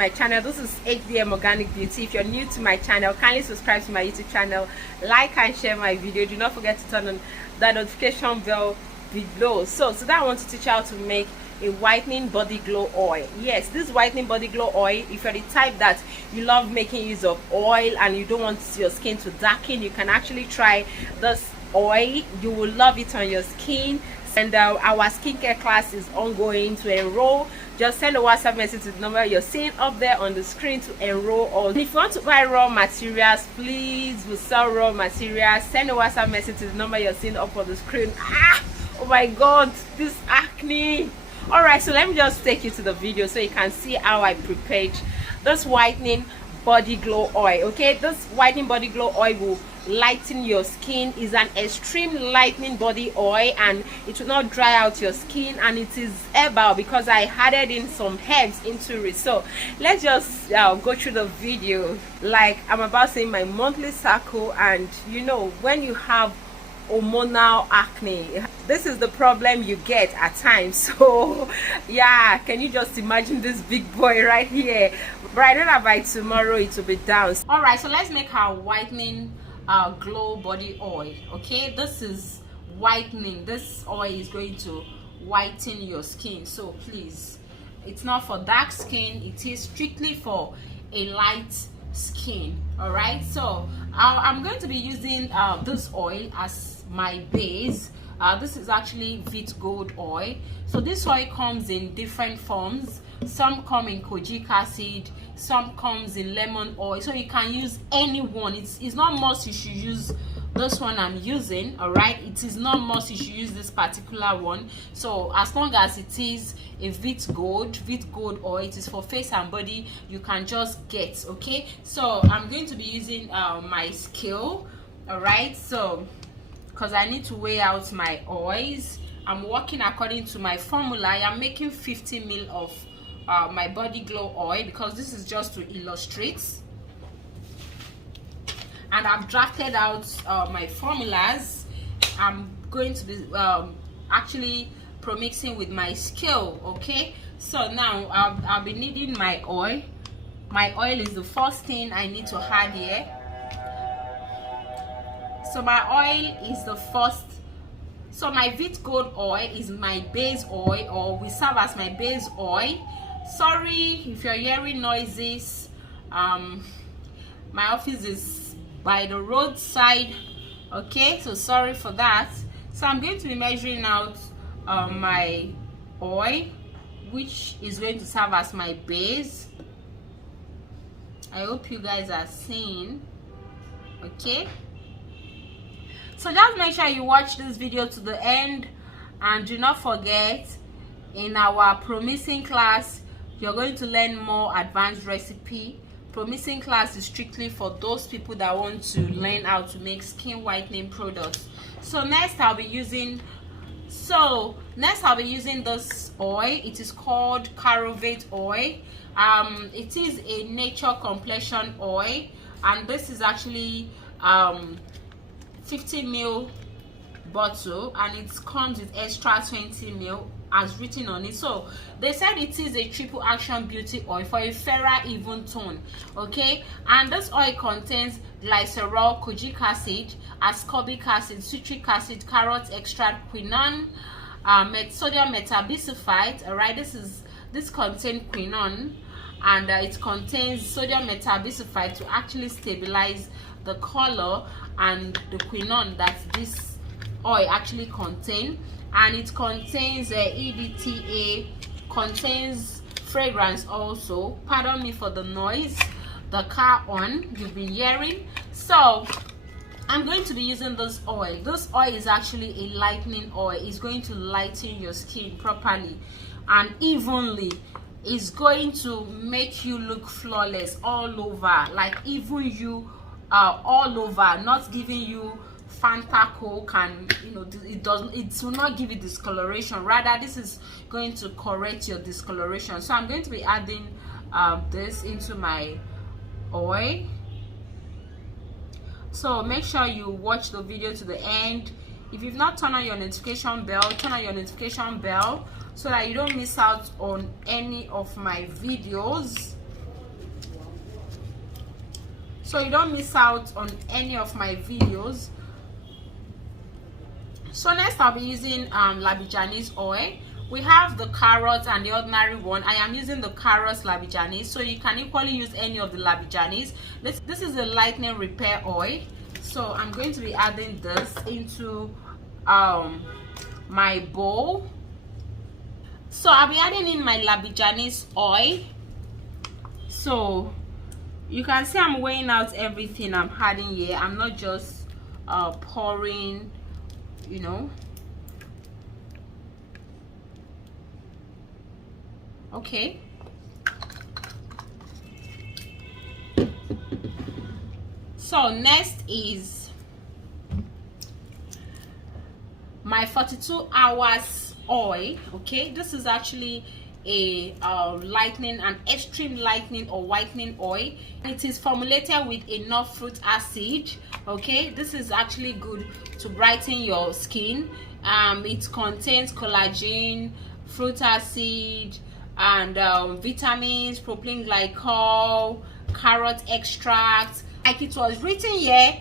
my channel. This is 8DM Organic Beauty. If you're new to my channel, kindly subscribe to my YouTube channel, like and share my video. Do not forget to turn on the notification bell below. So today I want to teach you how to make a whitening body glow oil. Yes, this whitening body glow oil, if you're the type that you love making use of oil and you don't want your skin to darken, you can actually try this oil. You will love it on your skin. And our skincare class is ongoing. To enroll, just send a WhatsApp message to the number you're seeing up there on the screen to enroll. Or if you want to buy raw materials, please, we sell raw materials. Send a WhatsApp message to the number you're seeing up on the screen. Oh my god, this acne. All right, so let me just take you to the video so you can see how I prepared this whitening body glow oil. Okay, this whitening body glow oil will lighten your skin. Is an extreme lightening body oil and it will not dry out your skin, and it is herbal because I added in some herbs into it. So let's just go through the video. Like I'm about saying my monthly cycle, and you know, when you have hormonal acne, this is the problem you get at times. So yeah, can you just imagine this big boy right here? But I know that by tomorrow it will be down. All right, so let's make our whitening glow body oil. Okay, this is whitening. This oil is going to whiten your skin, so please, it's not for dark skin, it is strictly for a light skin. All right, so I'm going to be using this oil as my base. This is actually Vit Gold oil. So this oil comes in different forms. Some come in kojic acid, some comes in lemon oil, so you can use any one. It's not must you should use this one I'm using. All right, it is not must you should use this particular one. So as long as it is a Vit Gold oil, it is for face and body, you can just get. Okay, so I'm going to be using my scale. All right, so because I need to weigh out my oils, I'm working according to my formula. I am making 50 ml of my body glow oil because this is just to illustrate, and I've drafted out my formulas. I'm going to be actually promixing with my scale. Okay, so now I'll be needing my oil. My oil is the first thing I need to add here. So my oil is the first. So my Vit Gold oil is my base oil, or will serve as my base oil. Sorry if you're hearing noises. My office is by the roadside. Okay, so sorry for that. So I'm going to be measuring out my oil, which is going to serve as my base. I hope you guys are seeing. Okay, so just make sure you watch this video to the end, and do not forget, in our Promixing class you're going to learn more advanced recipe. Promixing class is strictly for those people that want to learn how to make skin whitening products. So next I'll be using this oil. It is called Caravate Oil. It is a nature complexion oil, and this is actually 50 ml bottle, and it comes with extra 20 ml as written on it. So they said it is a triple action beauty oil for a fairer even tone. Okay, and this oil contains glycerol, kojic acid, ascorbic acid, citric acid, carrot extract, quinone, sodium metabisulfite. All right, this contains quinone, and it contains sodium metabisulfite to actually stabilize the color and the quinone that this oil actually contains. And it contains EDTA, contains fragrance also. Pardon me for the noise, the car on, you've been hearing. So I'm going to be using this oil. This oil is actually a lightening oil. It's going to lighten your skin properly and evenly. It's going to make you look flawless all over, like even you all over, not giving you Fanta Coke, and you know, it will not give you discoloration. Rather, this is going to correct your discoloration. So I'm going to be adding this into my oil. So make sure you watch the video to the end. If you've not turned on your notification bell, turn on your notification bell so that you don't miss out on any of my videos. so you don't miss out on any of my videos. So next I'll be using Labijanis oil. We have the carrot and the ordinary one. I am using the carrot Labijanis, so you can equally use any of the Labijanis. This is the lightening repair oil. So I'm going to be adding this into my bowl. So I'll be adding in my Labijanis oil. So you can see I'm weighing out everything I'm adding here. I'm not just pouring, you know. Okay. So next is my 42 hours oil. Okay, this is actually a lightening and extreme lightening or whitening oil. It is formulated with enough fruit acid. Okay, this is actually good to brighten your skin. It contains collagen, fruit acid, and vitamins, propylene glycol, carrot extract. Like it was written here,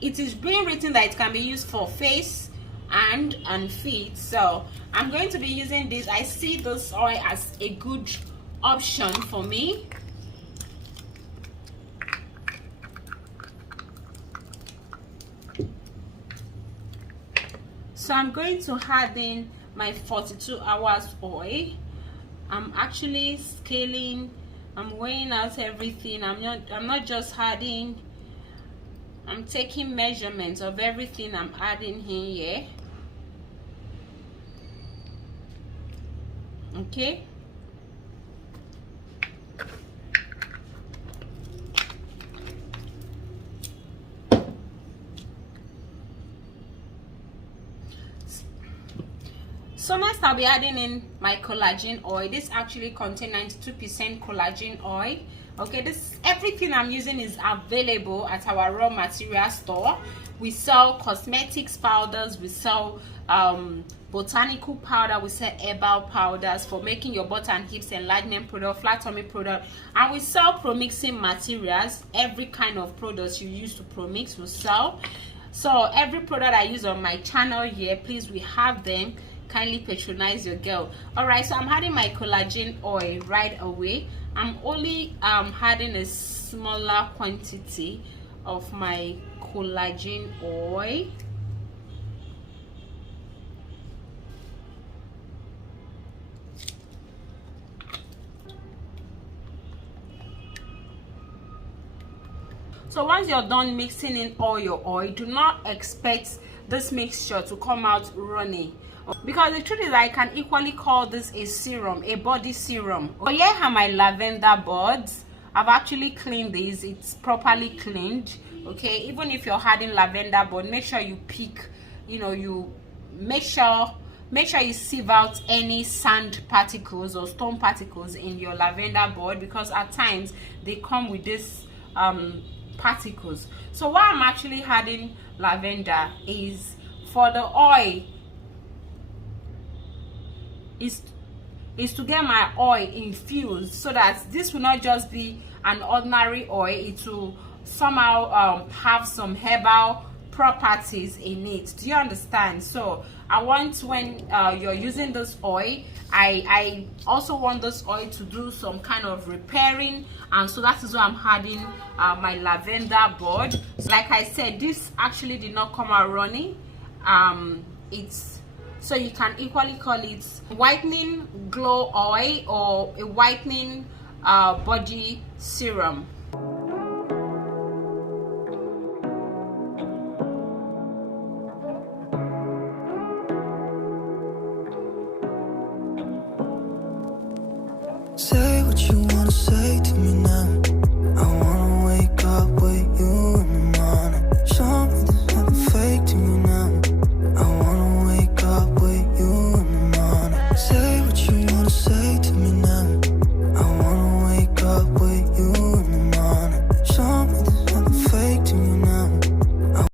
it is being written that it can be used for face and feet. So I'm going to be using this. I see this oil as a good option for me. So I'm going to add in my 42 hours oil. I'm actually scaling, I'm weighing out everything. I'm not just adding, I'm taking measurements of everything I'm adding here. Okay. So next I'll be adding in my collagen oil. This actually contains 92% collagen oil. Okay, this everything I'm using is available at our raw material store. We sell cosmetics powders, we sell botanical powder, we sell herbal powders for making your butt and hips enlargement product, flat tummy product, and we sell promixing materials. Every kind of products you use to promix we sell. So every product I use on my channel here, please, we have them. Kindly patronize your girl. All right, so I'm adding my collagen oil right away. I'm only adding a smaller quantity of my collagen oil. So once you're done mixing in all your oil, do not expect this mixture to come out runny, because the truth is I can equally call this a serum, a body serum. So here are my lavender buds. I've actually cleaned these, it's properly cleaned. Okay, even if you're adding lavender bud, make sure you pick, you know, you make sure you sieve out any sand particles or stone particles in your lavender bud, because at times they come with this particles. So why I'm actually adding lavender is for the oil is to get my oil infused, so that this will not just be an ordinary oil, it will somehow have some herbal properties in it. Do you understand? So I want, when you're using this oil, I also want this oil to do some kind of repairing, and so that is why I'm adding my lavender bud. So like I said, this actually did not come out running. It's, so you can equally call it whitening glow oil or a whitening body serum.